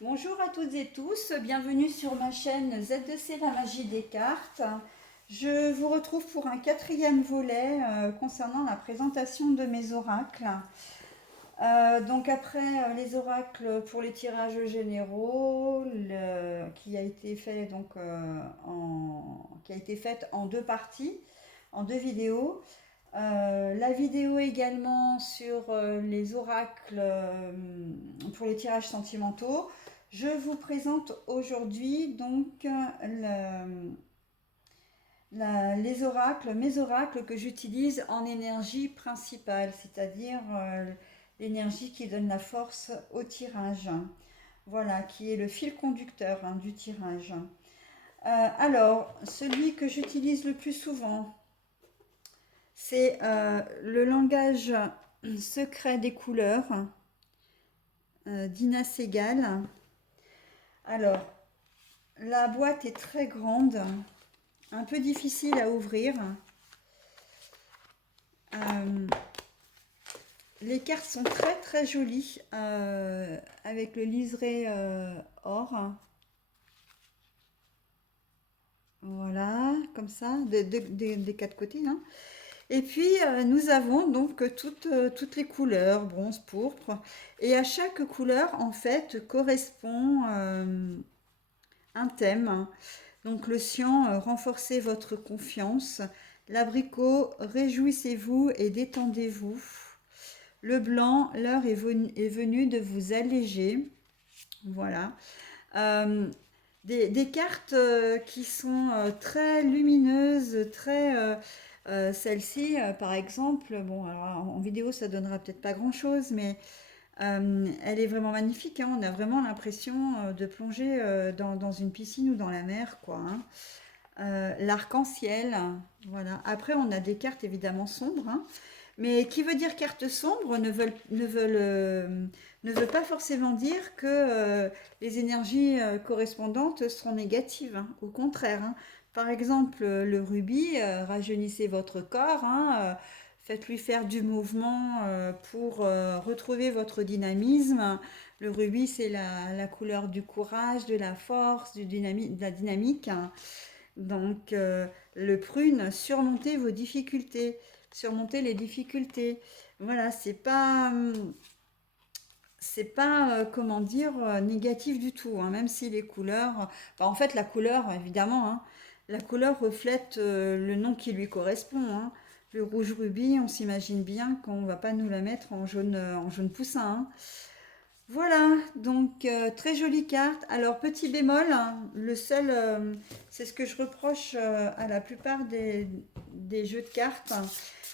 Bonjour à toutes et tous, bienvenue sur ma chaîne Z2C La Magie des Cartes. Je vous retrouve pour un quatrième volet concernant la présentation de mes oracles. Donc après les oracles pour les tirages généraux, qui a été fait qui a été faite en deux parties, en deux vidéos. La vidéo également sur les oracles pour les tirages sentimentaux. Je vous présente aujourd'hui donc les oracles, mes oracles que j'utilise en énergie principale, c'est-à-dire l'énergie qui donne la force au tirage. Voilà, qui est le fil conducteur du tirage. Alors, celui que j'utilise le plus souvent, c'est le langage secret des couleurs d'Ina Segal. Alors, la boîte est très grande, un peu difficile à ouvrir. Euh, les cartes sont très très jolies avec le liseré or. Voilà, comme ça, des quatre côtés. Hein. Et puis, nous avons donc toutes les couleurs, bronze, pourpre. Et à chaque couleur, en fait, correspond un thème. Donc, le cyan, renforcez votre confiance. L'abricot, réjouissez-vous et détendez-vous. Le blanc, l'heure est venue de vous alléger. Voilà. Euh, des cartes qui sont très lumineuses, très celle-ci, par exemple, bon, alors en vidéo ça donnera peut-être pas grand-chose, mais elle est vraiment magnifique. Hein. On a vraiment l'impression de plonger dans une piscine ou dans la mer, quoi. Hein. L'arc-en-ciel, voilà. Après, on a des cartes évidemment sombres, hein. Mais qui veut dire carte sombre ne veut pas forcément dire que les énergies correspondantes seront négatives. Hein. Au contraire. Hein. Par exemple, le rubis, rajeunissez votre corps, hein, faites-lui faire du mouvement pour retrouver votre dynamisme. Le rubis, c'est la couleur du courage, de la force, de la dynamique. Hein. Donc, le prune, surmontez vos difficultés, surmonter les difficultés. Voilà, c'est pas comment dire, négatif du tout, hein, même si les couleurs, enfin, en fait, la couleur, évidemment, hein, la couleur reflète le nom qui lui correspond. Hein. Le rouge rubis, on s'imagine bien qu'on va pas nous la mettre en jaune poussin. Hein. Voilà, donc très jolie carte. Alors petit bémol, hein, c'est ce que je reproche à la plupart des jeux de cartes, hein,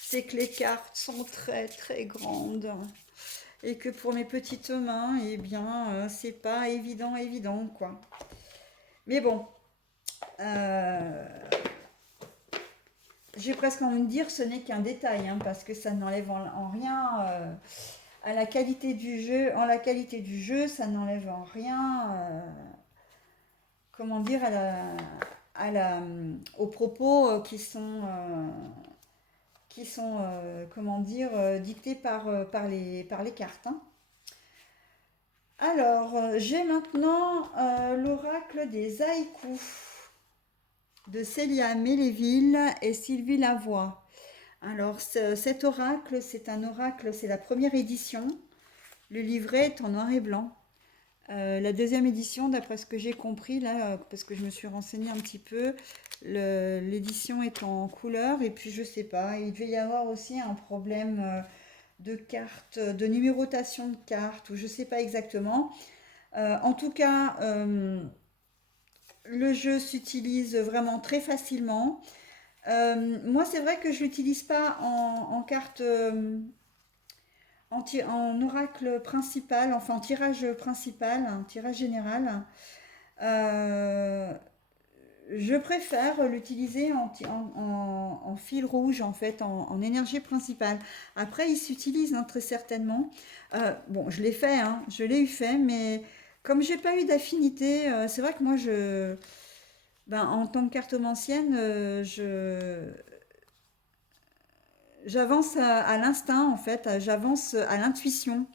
c'est que les cartes sont très très grandes et que pour mes petites mains, eh bien, c'est pas évident quoi. Mais bon, euh, j'ai presque envie de dire ce n'est qu'un détail, hein, parce que ça n'enlève en rien à la qualité du jeu. En la qualité du jeu, ça n'enlève en rien comment dire, aux propos qui sont comment dire, dictés par les cartes. Hein. Alors, j'ai maintenant l'oracle des haïkus de Célia Méléville et Sylvie Lavoie. Alors, cet oracle, c'est la première édition. Le livret est en noir et blanc. La deuxième édition, d'après ce que j'ai compris, là, parce que je me suis renseignée un petit peu, l'édition est en couleur, et puis je sais pas, il devait y avoir aussi un problème de cartes, de numérotation de cartes, ou je sais pas exactement. En tout cas, le jeu s'utilise vraiment très facilement. Moi, c'est vrai que je l'utilise pas en carte en oracle principal, enfin en tirage principal, un tirage général, euh, je préfère l'utiliser en fil rouge, en fait, en énergie principale. Après, il s'utilise hein, très certainement. Bon, je l'ai fait, hein, je l'ai eu fait, mais comme j'ai pas eu d'affinité, c'est vrai que moi, ben, en tant que cartomancienne, j'avance à l'instinct, en fait, j'avance à l'intuition.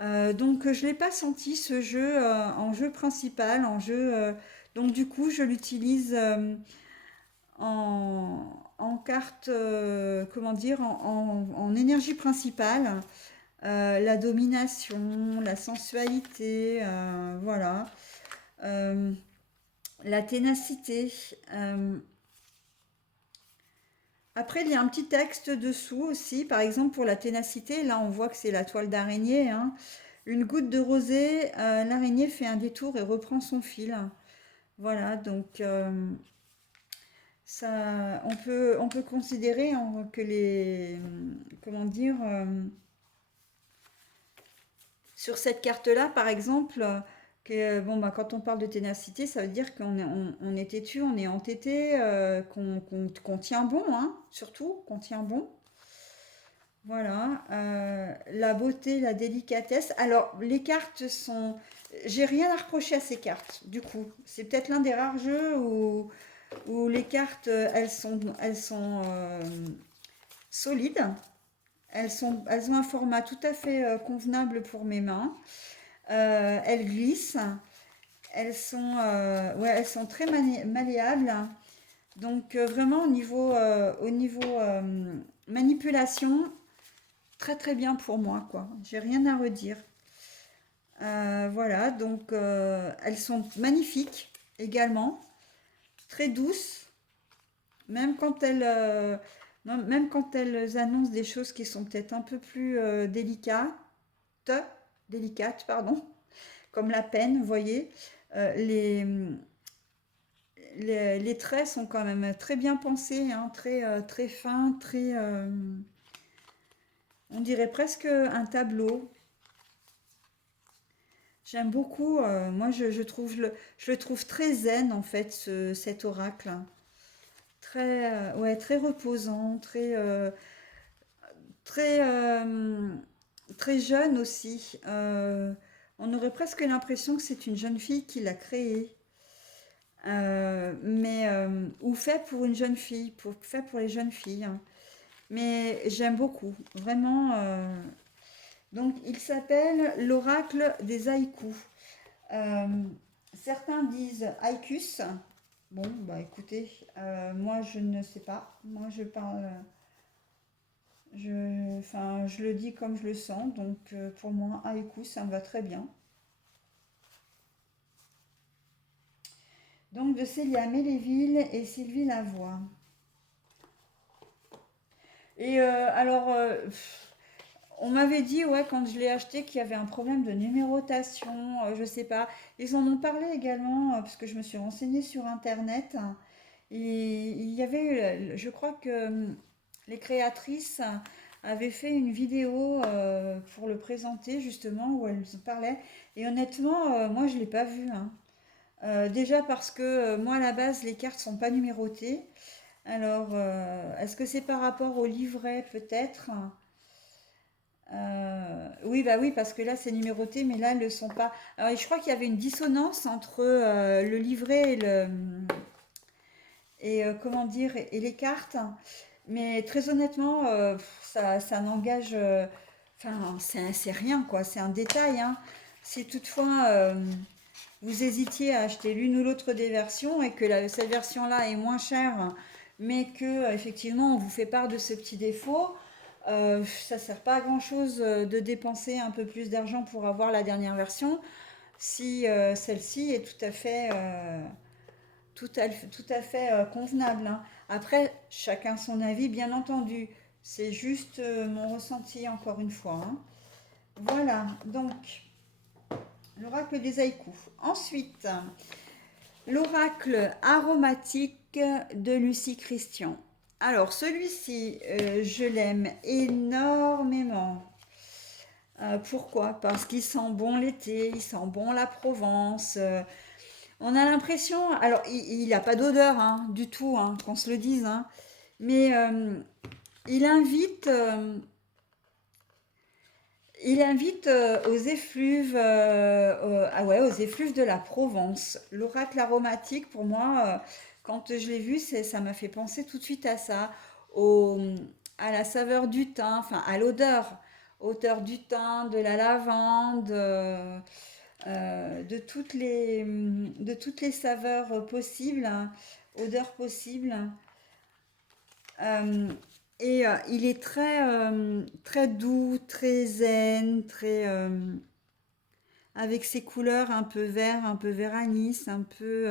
Donc je l'ai pas senti ce jeu en jeu principal, en jeu. Donc du coup, je l'utilise en carte, comment dire, en énergie principale. La domination, la sensualité, voilà. Euh, la ténacité. Euh, Après, il y a un petit texte dessous aussi. Par exemple, pour la ténacité, là, on voit que c'est la toile d'araignée, hein. Une goutte de rosée, l'araignée fait un détour et reprend son fil. Voilà, donc ça, on peut considérer hein, que les, comment dire, sur cette carte-là, par exemple, que bon bah quand on parle de ténacité, ça veut dire on est têtu, on est entêté, qu'on tient bon, hein, surtout qu'on tient bon. Voilà, la beauté, la délicatesse. Alors, les cartes sont. J'ai rien à reprocher à ces cartes, du coup. C'est peut-être l'un des rares jeux où les cartes, elles sont solides. Elles ont un format tout à fait convenable pour mes mains. Elles glissent. Ouais, elles sont très malléables. Donc, vraiment, au niveau manipulation, très très bien pour moi, quoi. J'ai rien à redire. Voilà, donc elles sont magnifiques également, très douces, même quand même quand elles annoncent des choses qui sont peut-être un peu plus délicates, pardon, comme la peine, vous voyez. Euh, les, les traits sont quand même très bien pensés, hein, très fins, on dirait presque un tableau. J'aime beaucoup, moi je le trouve très zen en fait, cet oracle. Très, ouais, très reposant, très, très jeune aussi. On aurait presque l'impression que c'est une jeune fille qui l'a créé. Ou fait pour une jeune fille, fait pour les jeunes filles, hein. Mais j'aime beaucoup, vraiment. Donc il s'appelle l'oracle des haïkus. Euh, Certains disent haïkus. Bon, bah écoutez, moi je ne sais pas. Moi je parle, enfin, je le dis comme je le sens. Donc pour moi, haïkus, ça me va très bien. Donc de Célia Méléville et Sylvie Lavoie. Et on m'avait dit, ouais, quand je l'ai acheté, qu'il y avait un problème de numérotation, je sais pas. Ils en ont parlé également, parce que je me suis renseignée sur Internet. Et il y avait, je crois que les créatrices avaient fait une vidéo pour le présenter, justement, où elles en parlaient. Et honnêtement, moi, je ne l'ai pas vu, hein. Déjà parce que moi, à la base, les cartes sont pas numérotées. Alors, est-ce que c'est par rapport au livret, peut-être? Oui, bah oui, parce que là c'est numéroté, mais là elles ne le sont pas. Alors, je crois qu'il y avait une dissonance entre le livret comment dire et les cartes, mais très honnêtement, ça n'engage. Enfin, c'est rien quoi, c'est un détail, hein. Si toutefois vous hésitiez à acheter l'une ou l'autre des versions et que cette version-là est moins chère, mais que effectivement on vous fait part de ce petit défaut, ça sert pas à grand chose de dépenser un peu plus d'argent pour avoir la dernière version si celle-ci est tout à fait convenable, hein. Après, chacun son avis, bien entendu. C'est juste mon ressenti encore une fois, hein. Voilà, donc l'oracle des haïkus. Ensuite, l'oracle aromatique de Lucie Christian. Alors, celui-ci, je l'aime énormément. Pourquoi? Parce qu'il sent bon l'été, il sent bon la Provence. On a l'impression, alors il n'a pas d'odeur hein, du tout, hein, qu'on se le dise, hein, mais il invite, euh, il invite aux effluves, ah ouais, aux effluves de la Provence. L'oracle aromatique, pour moi, quand je l'ai vu, ça m'a fait penser tout de suite à ça, au, à la saveur du thym, enfin à l'odeur. hauteur du thym, de la lavande, de toutes les saveurs possibles, hein, odeurs possibles. Euh, il est très doux, très zen, avec ses couleurs un peu vert anis, un peu...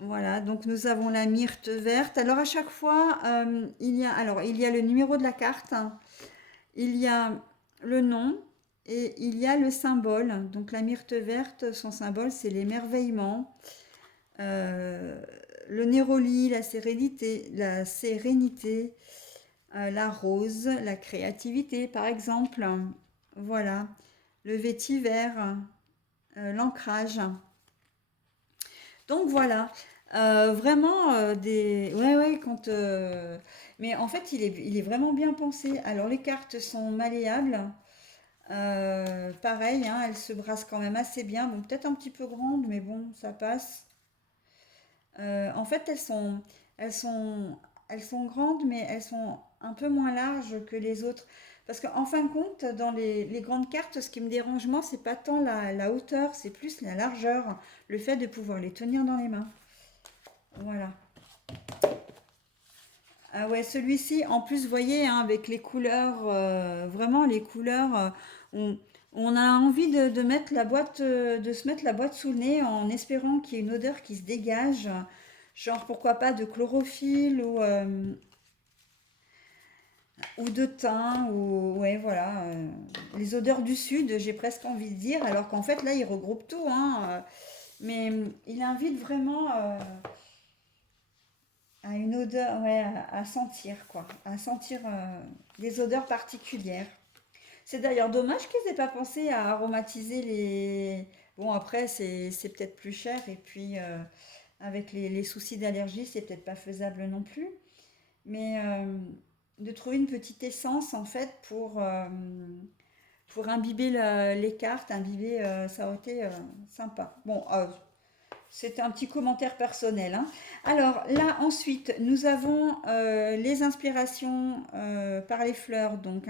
voilà, donc nous avons la myrte verte. Alors à chaque fois, il y a le numéro de la carte, hein, il y a le nom et il y a le symbole. Donc la myrte verte, son symbole, c'est l'émerveillement. Euh, le néroli, la sérénité, la rose, la créativité, par exemple. Voilà, le vétiver, l'ancrage. Donc voilà, vraiment Ouais, ouais, Mais en fait, il est vraiment bien pensé. Alors les cartes sont malléables. Pareil, hein, elles se brassent quand même assez bien. Bon, peut-être un petit peu grandes, mais bon, ça passe. En fait, elles sont, elles sont grandes, mais elles sont un peu moins larges que les autres. Parce qu'en fin de compte, dans les grandes cartes, ce qui me dérange, moi, c'est pas tant la hauteur, c'est plus la largeur, le fait de pouvoir les tenir dans les mains. Voilà. Ah ouais, celui-ci, en plus, vous voyez, hein, avec les couleurs, vraiment les couleurs, on, on a envie de mettre la boîte, de se mettre la boîte sous le nez en espérant qu'il y ait une odeur qui se dégage, genre pourquoi pas de chlorophylle ou de thym, ou ouais, voilà, les odeurs du sud, j'ai presque envie de dire, alors qu'en fait là, il regroupe tout, hein, mais il invite vraiment à une odeur, ouais, à sentir, quoi, à sentir des odeurs particulières. C'est d'ailleurs dommage qu'ils n'aient pas pensé à aromatiser les... Bon, après, c'est peut-être plus cher, et puis avec les soucis d'allergie, c'est peut-être pas faisable non plus. Mais de trouver une petite essence, en fait, pour imbiber les cartes, imbiber, ça aurait été sympa. Bon, c'était un petit commentaire personnel, hein. Alors là, ensuite, nous avons les inspirations par les fleurs, donc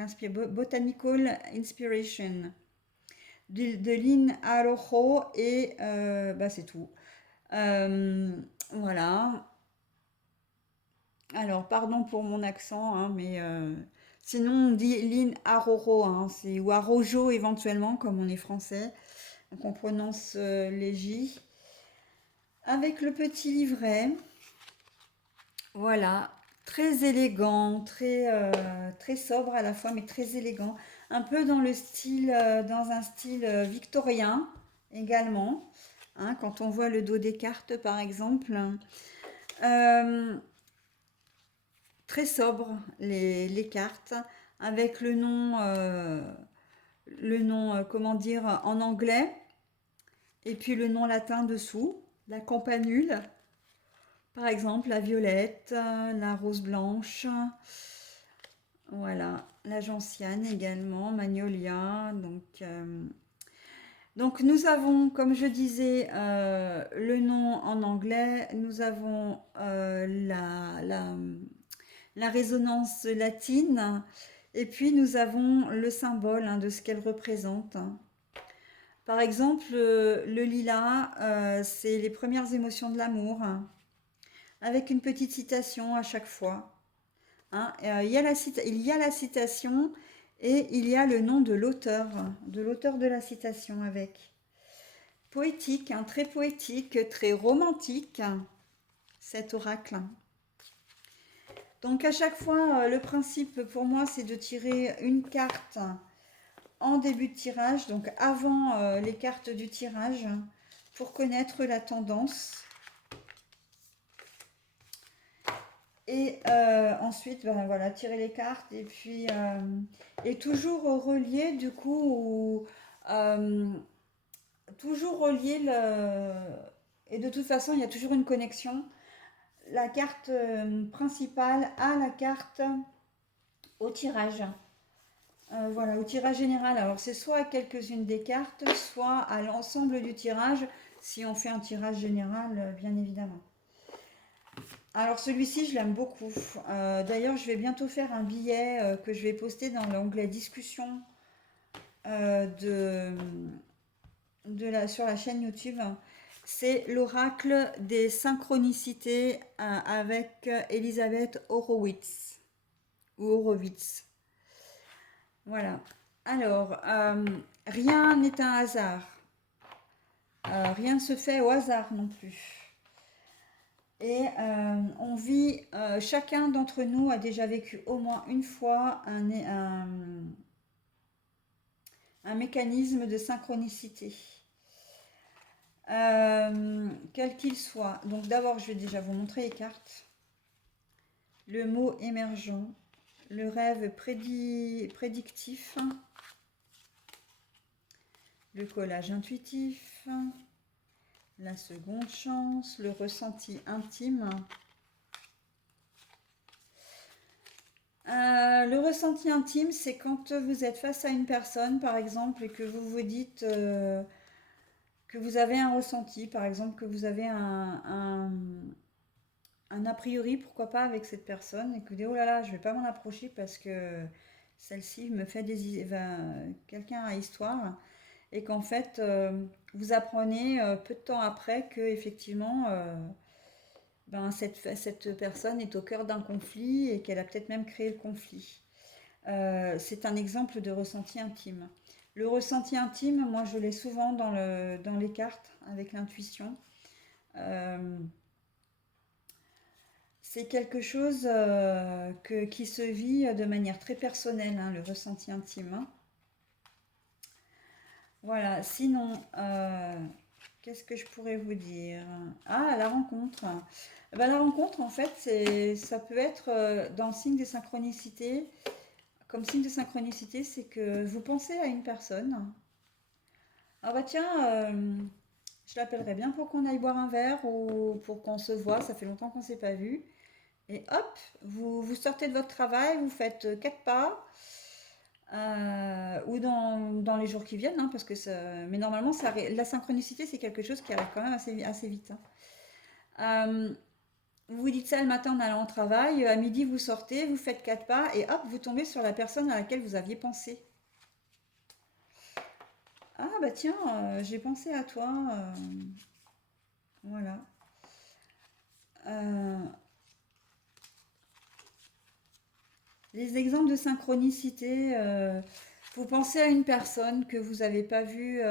Botanical Inspiration de Lynn Arojo et bah, c'est tout. Euh, voilà. Alors, pardon pour mon accent, hein, mais sinon on dit Lynn Arojo, hein, ou Arojo éventuellement, comme on est français, donc on prononce les J. Avec le petit livret. Voilà, très élégant, très sobre à la fois, mais très élégant. Un peu dans un style victorien également, hein, quand on voit le dos des cartes par exemple. Euh, Très sobre les cartes, avec le nom, comment dire, en anglais, et puis le nom latin dessous, la campanule. Par exemple, la violette, la rose blanche, voilà, la gentiane également, magnolia. Donc nous avons, comme je disais, le nom en anglais, nous avons la résonance latine, et puis nous avons le symbole, hein, de ce qu'elle représente. Par exemple, le lilas, c'est les premières émotions de l'amour, hein, avec une petite citation à chaque fois. Hein. Il y a la citation et il y a le nom de l'auteur de la citation avec. Poétique, hein, très poétique, très romantique, cet oracle. Donc à chaque fois, le principe pour moi, c'est de tirer une carte en début de tirage, donc avant les cartes du tirage, pour connaître la tendance. Et ensuite, ben, voilà, tirer les cartes et toujours relier du coup, euh, toujours relier et de toute façon, il y a toujours une connexion. La carte principale à la carte au tirage. Voilà, au tirage général. Alors c'est soit à quelques-unes des cartes, soit à l'ensemble du tirage, si on fait un tirage général, bien évidemment. Alors celui-ci, je l'aime beaucoup. D'ailleurs, je vais bientôt faire un billet que je vais poster dans l'onglet discussion euh, de, sur la chaîne YouTube. C'est l'oracle des synchronicités avec Elisabeth Horowitz ou Horowitz. Voilà. Alors, rien n'est un hasard. Rien ne se fait au hasard non plus. Et on vit, chacun d'entre nous a déjà vécu au moins une fois un mécanisme de synchronicité, quel qu'il soit. Donc d'abord, je vais déjà vous montrer les cartes. Le mot émergent, le rêve prédictif, le collage intuitif, la seconde chance, le ressenti intime. Le ressenti intime, c'est quand vous êtes face à une personne, par exemple, et que vous vous dites que vous avez un ressenti, par exemple, que vous avez un a priori, pourquoi pas, avec cette personne, et que vous dites, oh là là, je vais pas m'en approcher parce que celle-ci me fait quelqu'un à histoire, et qu'en fait, vous apprenez peu de temps après que effectivement, ben, cette personne est au cœur d'un conflit et qu'elle a peut-être même créé le conflit. C'est un exemple de ressenti intime. Le ressenti intime, moi je l'ai souvent dans les cartes avec l'intuition. Euh, c'est quelque chose qui se vit de manière très personnelle, hein, le ressenti intime, hein. Voilà, sinon, qu'est-ce que je pourrais vous dire? Ah, la rencontre. Ben, la rencontre, en fait, ça peut être dans le signe des synchronicités. Comme signe de synchronicité, c'est que vous pensez à une personne. Ah bah tiens, je l'appellerais bien pour qu'on aille boire un verre ou pour qu'on se voit, ça fait longtemps qu'on ne s'est pas vu. Et hop, vous sortez de votre travail, vous faites quatre pas, ou dans les jours qui viennent, hein, parce que mais normalement, la synchronicité, c'est quelque chose qui arrive quand même assez vite, hein. Euh, vous vous dites ça le matin en allant au travail, à midi, vous sortez, vous faites quatre pas, et hop, vous tombez sur la personne à laquelle vous aviez pensé. Ah bah tiens, j'ai pensé à toi. Voilà. Euh, les exemples de synchronicité, vous pensez à une personne que vous n'avez pas vue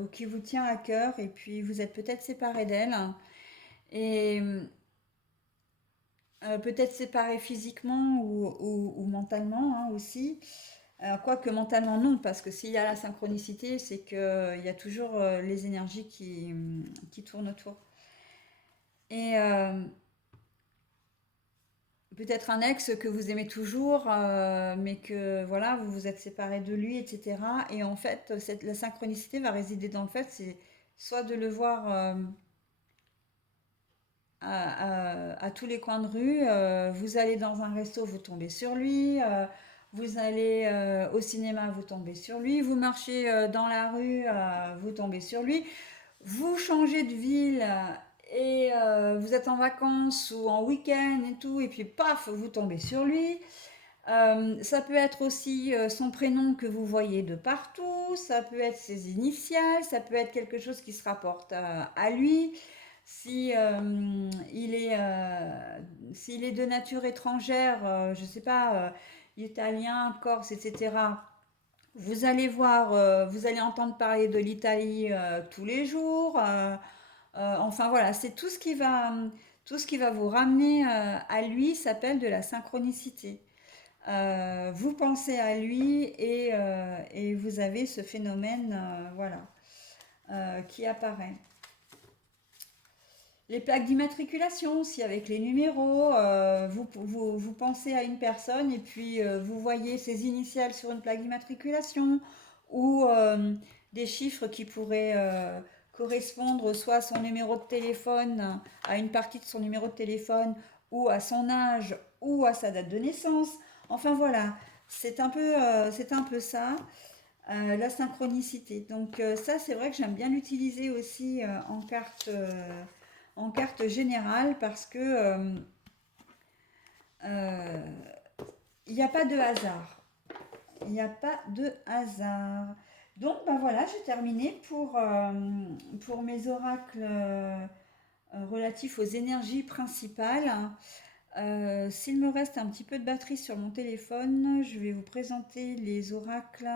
ou qui vous tient à cœur et puis vous êtes peut-être séparé d'elle et peut-être séparé physiquement ou mentalement, hein, aussi. Quoique mentalement non, parce que s'il y a la synchronicité, c'est qu'il y a toujours les énergies qui tournent autour. Et peut-être un ex que vous aimez toujours, mais que voilà, vous vous êtes séparé de lui, etc. Et en fait, la synchronicité va résider dans le fait, c'est soit de le voir à tous les coins de rue, vous allez dans un resto, vous tombez sur lui, vous allez au cinéma, vous tombez sur lui, vous marchez dans la rue, vous tombez sur lui, vous changez de ville et vous êtes en vacances ou en week-end et tout, et puis paf, vous tombez sur lui. Ça peut être aussi son prénom que vous voyez de partout, ça peut être ses initiales, ça peut être quelque chose qui se rapporte à lui. Si s'il est de nature étrangère, je ne sais pas, italien, corse, etc. Vous allez voir, vous allez entendre parler de l'Italie tous les jours. Enfin voilà, c'est tout ce qui va vous ramener à lui s'appelle de la synchronicité. Vous pensez à lui et vous avez ce phénomène, voilà, qui apparaît. Les plaques d'immatriculation aussi avec les numéros, vous pensez à une personne et puis vous voyez ses initiales sur une plaque d'immatriculation ou des chiffres qui pourraient correspondre soit à son numéro de téléphone, à une partie de son numéro de téléphone ou à son âge ou à sa date de naissance. Enfin voilà, c'est un peu ça, la synchronicité. Donc ça, c'est vrai que j'aime bien l'utiliser aussi en carte générale parce que Euh, Il n'y a pas de hasard. Il n'y a pas de hasard. Donc, ben voilà, j'ai terminé pour mes oracles relatifs aux énergies principales. S'il me reste un petit peu de batterie sur mon téléphone, je vais vous présenter les oracles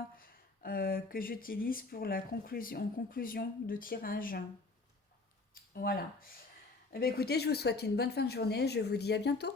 que j'utilise pour la conclusion, en conclusion de tirage. Voilà. Eh bien, écoutez, je vous souhaite une bonne fin de journée. Je vous dis à bientôt.